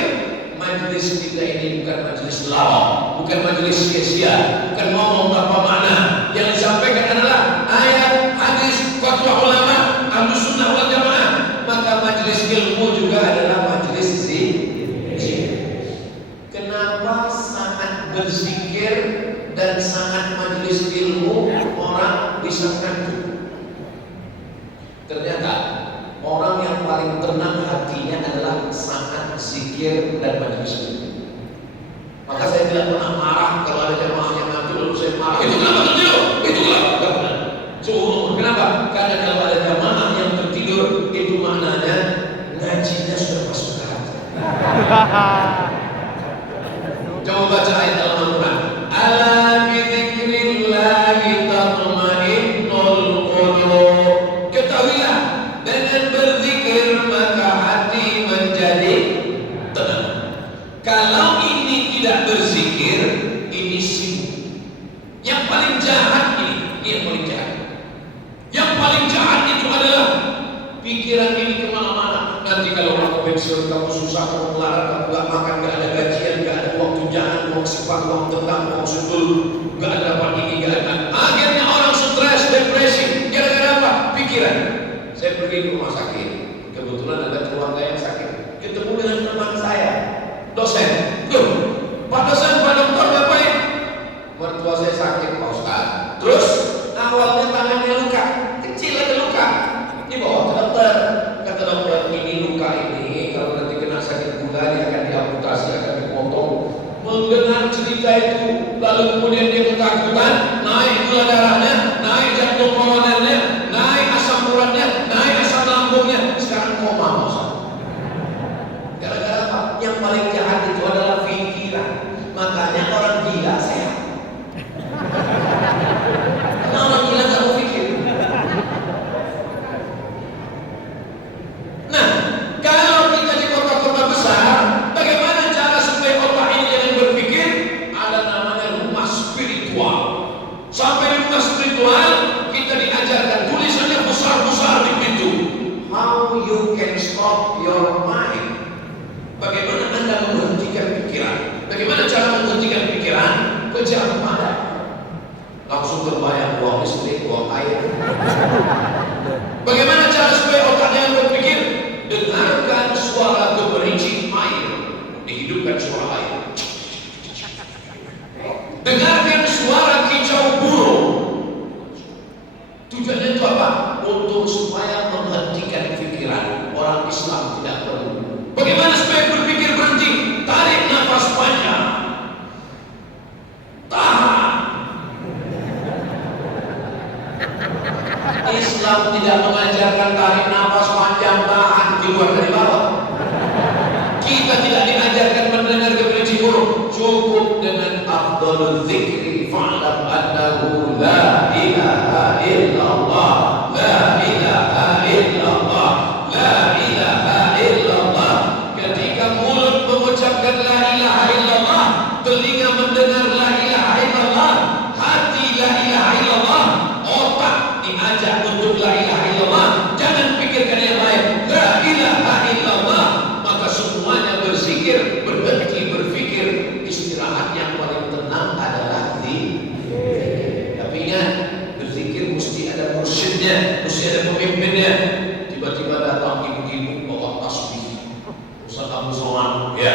Majelis kita ini bukan majelis lawak, bukan majelis sia-sia, bukan ngomong tanpa makna. Yang disampaikan adalah ayat, hadis, fatwa ulama, Ahlus Sunnah wal Jamaah. Maka majelis ilmu juga adalah majelis zikir. Kenapa sangat berzikir dan sangat majelis ilmu orang bisa ngantuk? Ternyata orang yang paling tenang hatinya adalah sangat zikir dan majelis ilmu. Maka saya tidak pernah marah kalau ada jamaah yang ngantuk lalu saya marah. Itu kenapa tertidur? Itu kenapa? Suruh. Kenapa? Karena kalau ada jamaah yang tertidur, itu maknanya ngajinya sudah masuk ke hati. Coba baca ayat dalam Al-Quran. Ala bidzikrillahi tatma'innul qulub. Ketahuilah, dengan berzikir maka hati menjadi tenang. Kalau ini tidak berzikir, ini sibuk. Yang paling jahat ini yang paling jahat. Yang paling jahat itu adalah pikiran ini kemana-mana. Nanti kalau kamu pensiun, kamu susah, kamu melarat, kamu gak makan, gak ada gajian, gak ada uang tunjangan, uang sifat, uang tentang, uang sudul, gak ada dapat ini, gak ada. Akhirnya orang stres, depresi. Gara-gara pergi ke rumah sakit. Kebetulan ada keluarga yang sakit. Ketemu dengan teman saya, dosen. Loh, Pak dosen, Pak dokter ngapain? Mertua saya sakit, Pak Ustaz. Terus awalnya tangannya luka, kecil aja luka. Dibawa ke dokter. Kata dokter, ini luka ini kalau nanti kena sakit gula dia akan diamputasi, akan dipotong. Mendengar cerita itu, lalu kemudian dia ketakutan, naik gula darahnya, naik jantung koronernya, naik asam uratnya, naik asam lambungnya, sekarang koma Ustaz. Gara-gara apa? Yang paling jahat itu adalah pikiran. Makanya orang gila sehat. Karena orang gila nggak mau pikir. Nah, kalau kita di kota-kota besar, bagaimana cara supaya otak ini jangan berpikir? Ada namanya rumah spiritual. Sampai di rumah spiritual, kita diajarkan tulisannya besar-besar di pintu. How you can stop your mind? Bagaimana Anda menghentikan pikiran? Bagaimana cara menghentikan pikiran? Kejar pada. Langsung terbayang uang listrik, uang air. Bagaimana cara supaya otaknya berpikir? Dengarkan suara gemericik air, dihidupkan suara air. Dengarkan suara kicau burung. Tujuannya itu apa? Untuk supaya menghentikan pikiran. Orang Islam tidak perlu. Bagaimana supaya berpikir berhenti? Tarik nafas panjang. Tahan. Islam tidak mengajarkan tarik nafas panjang, tahan, keluar dari bawah. Kita tidak diajarkan mendengar gemericik burung. Cukup dengan afdhalul dzikri fa'lam annahu la ilaha illallah, la ilaha illallah, la ilaha illallah. Ketika mulut mengucapkan la ilaha illallah, telinga mendengar la ilaha illallah, hati la ilaha illallah, otak diajak untuk la ilaha illallah. Jangan pikirkan yang lain. La ilaha illallah, maka semuanya berzikir, berhenti berpikir. Istirahat yang paling tenang adalah zikir. Tapi ingat, berzikir mesti ada mursyidnya, mesti ada pemimpinnya. Tiba-tiba datang ibu-ibu bawa tasbih. Ustaz Abu Somad, ya,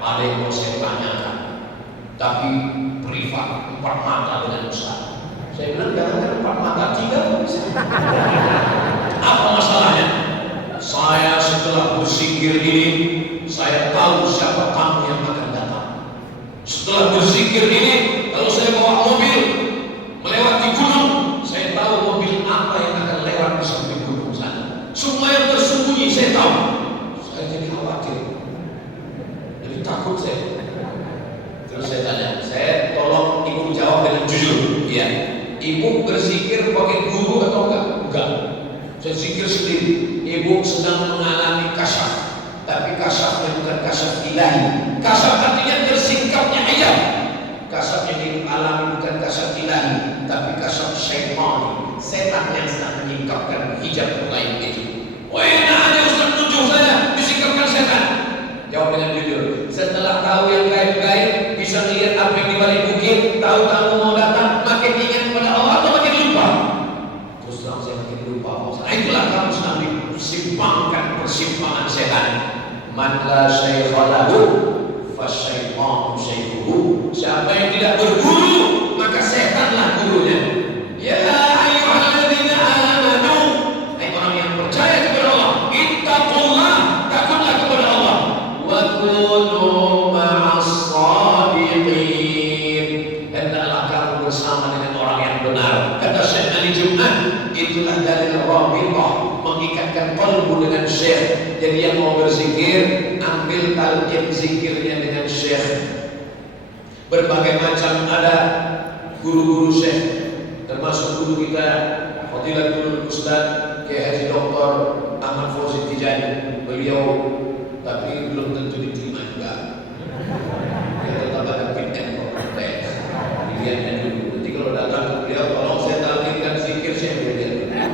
ada yang mau saya tanyakan. Tapi privat, 4 mata dengan Ustaz. Saya bilang jangan 4 mata, 3 pun bisa. Apa masalahnya? Saya setelah berzikir ini, saya tahu siapa tamu yang akan datang. Setelah berzikir ini, kalau saya bawa mobil melewati gunung, saya tahu mobil apa yang akan lewat di samping gunung sana. Semua yang tersembunyi saya tahu. Saya jadi khawatir, jadi takut saya. Terus saya tanya, saya tolong ibu jawab dengan jujur. Ya, ibu berzikir pakai guru atau enggak? Enggak. Saya zikir sendiri. Ibu sedang mengalami kasyaf, tapi kasyafnya bukan kasyaf ilahi. Kasyaf artinya tersingkapnya hijab. Kasyaf yang ibu alami bukan kasyaf ilahi, tapi kasyaf syaitan. Setan yang sedang menyingkapkan hijab lain itu. Oh enak aja Ustaz nujuh saya disingkapkan setan. Jawab dengan jujur. Setelah tahu yang gaib-gaib, bisa lihat apa yang di balik bukit, tahu tamu mau datang, makin ingat kepada Allah atau makin lupa? Terus terang saya makin lupa. Itulah kamu sedang disimpangkan persimpangan setan. Man la syaikha lahu fasyaitanu syaikhuhu. Siapa yang tidak berguru, maka setanlah gurunya. Ya ayyuhalladzina amanu, hai orang yang percaya kepada Allah, ittaqullah, takutlah kepada Allah. Wa kunu ma'as shadiqin, hendaklah kamu bersama dengan orang yang benar. Kata Syekh Ali Jumat, itulah dalil rabithah, mengikatkan qalbu dengan syekh. Jadi yang mau berzikir, ambil talqin zikirnya dengan syekh. Berbagai macam ada guru-guru syekh, termasuk guru kita Fadilatul Ustaz Kiai Haji Dr. Ahmad Fauzi Tijani. Beliau tapi belum tentu diterima juga. Dia tetap ada fit and proper. Dilihatnya dulu. Nanti kalau datang ke beliau, tolong saya talqinkan zikir, saya berikan.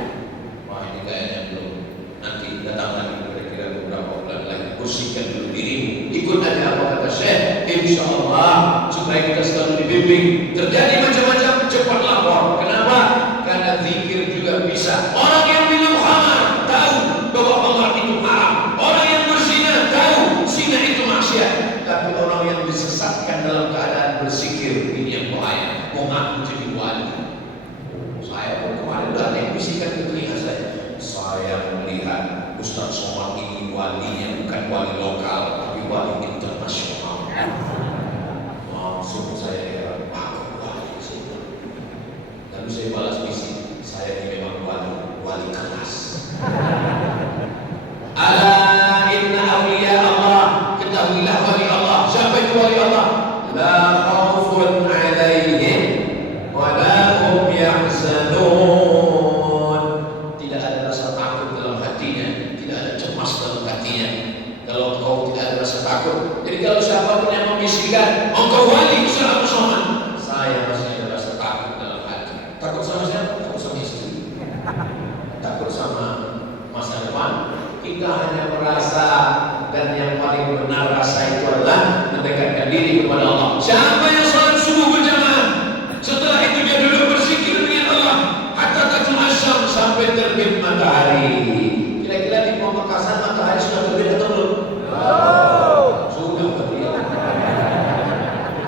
Wah ini kayaknya belum. Nanti datang lagi kira-kira beberapa bulan lagi. Bersihkan dulu dirimu. Ikut aja apa kata Syekh. Insya Allah supaya kita selalu dibimbing. Terjadi macam-macam, cepat lapor. Kenapa? Karena zikir juga bisa. Orang yang minum khamar tahu walinya bukan wali lokal, tapi wali internasional. Langsung saya heran, aku wali sih. Lalu saya balas misi, saya ini memang wali kelas. Ala inna awliya Allah, ketahuilah wali Allah. Siapa itu wali Allah? La khaufun alaihim wa la hum yahzanun. Tidak ada rasa takut dalam hatinya, tidak ada cemas dalam hatinya. Kalau engkau tidak ada rasa takut, jadi kalau siapapun yang membisikkan engkau wali besar Abu Somad, saya masih ada rasa takut dalam hati. Takut sama siapa? Takut sama istri, takut sama masa depan. Kita hanya merasa, dan yang paling benar rasa itu adalah mendekatkan diri kepada Allah. Siapa yang salat subuh berjamaah, setelah itu dia duduk berzikir dengan Allah hatta tatul asyam, sampai terbit matahari. Kira-kira di Pamekasan matahari sudah terbit atau belum? Sudah terbit.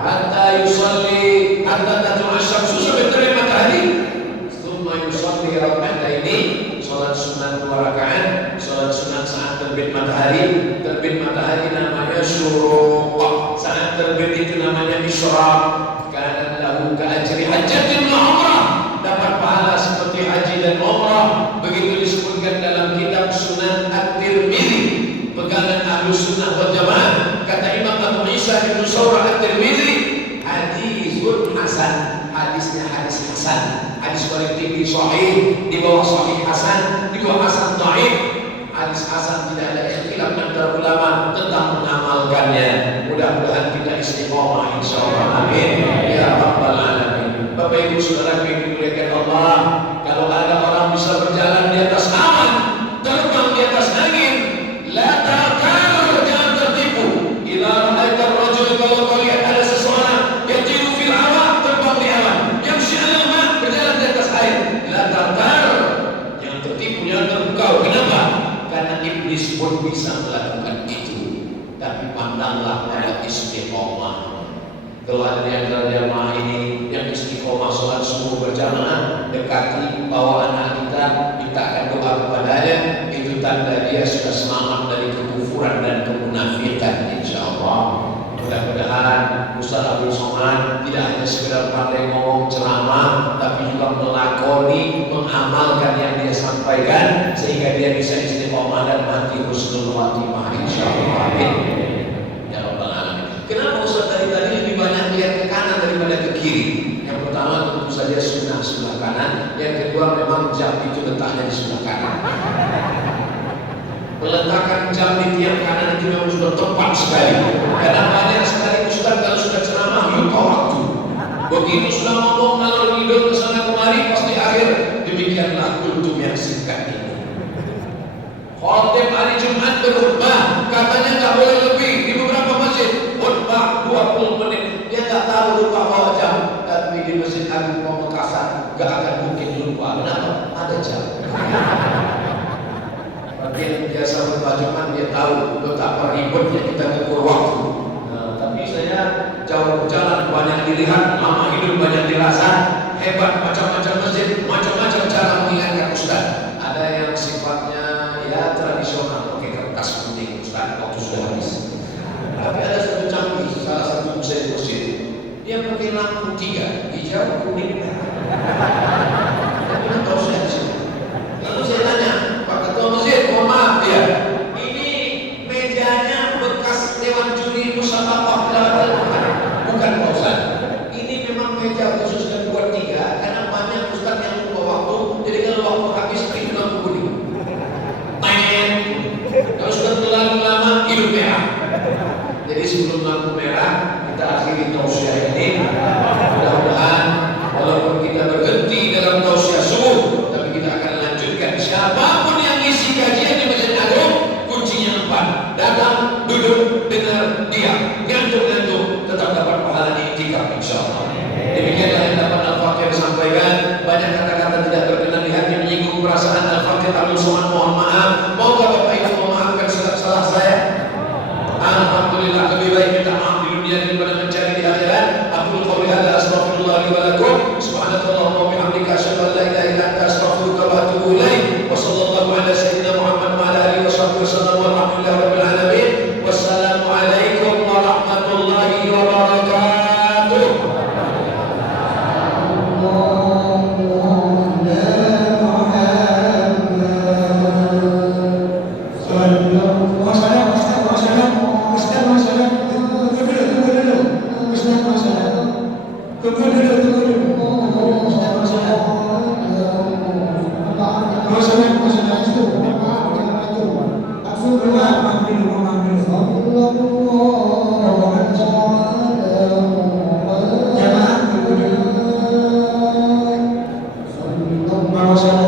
Hatta yusalli hatta tatul asyam, sampai terbit matahari. Tsumma yusalli raka'ataini, salat sunat 2 rakaat. Salat sunat saat terbit matahari. Terbit matahari namanya syuruq, saat terbit itu namanya isyraq. Kana lahu ka ajri hajjatin wa umrah, dapat pahala seperti haji dan umrah. Begitu disebutkan dalam kitab Sunan At-Tirmidzi, pegangan Ahlus Sunnah wal Jamaah. Kata Imam Abu Isa bin Sawrah At-Tirmidzi, hadisun hasan, hadisnya hadis hasan. Hadis paling tinggi sahih, di bawah sahih hasan, di bawah hasan dhaif. Hadis hasan tidak ada ikhtilaf antara ulama tentang mengamalkannya. Mudah-mudahan kita istiqomah insyaallah. Amin ya rabbal alamin. Bapak Ibu Saudara yang dimuliakan Allah, kalau ada orang bisa berjalan di atas awan, terbang di atas angin, la ta'tar, jangan tertipu. Idza ra'aita ar-rajul, kalau kau lihat ada seseorang yatiru fil awan, terbang di awan, yamshi 'alal ma', berjalan di atas air, la ta'tar, jangan tertipu, jangan terpukau. Kenapa? Karena iblis pun bisa melakukan itu. Tapi pandanglah pada istiqomah. Kalau ada di antara jamaah ini yang istiqomah sholat subuh berjamaah, dekati, bawa anak kita, mintakan doa kepadanya, itu tanda dia sudah selamat dari kekufuran dan kemunafikan insyaallah. Mudah-mudahan Ustaz Abdul Somad tidak hanya sekedar pandai ngomong ceramah, tapi juga melakoni, mengamalkan yang dia sampaikan, sehingga dia bisa istiqomah dan mati husnul khatimah insyaallah. Amin ya rabbal alamin. Kenapa Ustaz tadi lebih banyak lihat ke kanan daripada ke kiri? Yang pertama tentu saja sunnah sebelah kanan, yang kedua memang jam itu letaknya di sebelah kanan. Meletakkan jam di tiang kanan itu memang sudah tepat sekali. Karena banyak sekali Ustaz kalau sudah ceramah lupa waktu. Begitu sudah ngomong ngalor ngidul kesana kemari, pasti akhir. Demikianlah kultum yang singkat ini. Khotib hari Jumat berkhutbah, katanya nggak boleh lebih di beberapa masjid. Khutbah 20 menit, dia nggak tahu lupa bawa jam. Tapi di Masjid Agung Pamekasan nggak akan mungkin lupa. Kenapa? Ada jam. Yang biasa berbajuman dia tahu betapa ribetnya kita ngukur waktu. Tapi saya jauh berjalan, banyak dilihat, lama hidup banyak dirasa, hebat, macam-macam masjid, macam-macam cara mengingatkan Ustaz. Ada yang sifatnya ya tradisional, pakai kertas putih Ustaz, waktu sudah habis. Tapi ada satu canggih, salah satu masjid, dia pakai lampu 3, hijau, kuning, merah. Tapi tahu saya di sini. Lalu saya tanya, Pak Ketua Masjid, mohon maaf ya, ini mejanya bekas Dewan Juri Musyawarah bukan Pak Ustaz. Ini memang meja khusus dan buat 3, karena banyak Ustaz yang lupa waktu, jadi kalau waktu habis itu lampu kuning. Kalau sudah terlalu lama hidup merah. Jadi sebelum lampu merah kita akhiri tausiah ini. Mudah-mudahan walaupun kita berhenti dalam tausiah subuh, tapi kita akan lanjutkan. Siapapun yang isi kajian di Masjid Agung, kuncinya 4. Datang, duduk, dengar, diam, ngantuk-ngantuk, tetap dapat pahala i'tikaf insyaallah. Demikianlah yang dapat Al-Fakir sampaikan. Banyak kata-kata tidak berkenan di hati, menyinggung perasaan Al-Fakir Abdul Somad, mohon maaf. Moga Bapak Ibu memaafkan segala salah saya. Alhamdulillah, lebih baik minta maaf di dunia daripada mencari di akhirat. Aqulu qouli hadza astaghfirullah li wa lakum. Subhanakallahumma wa bihamdika asyhadu an la ilaha illa anta astaghfiruka wa atubu ilaik. Wa sallallahu ala sayyidina Muhammad wa ala alihi wa sahbihi wasallam. Walhamdulillah. bangsa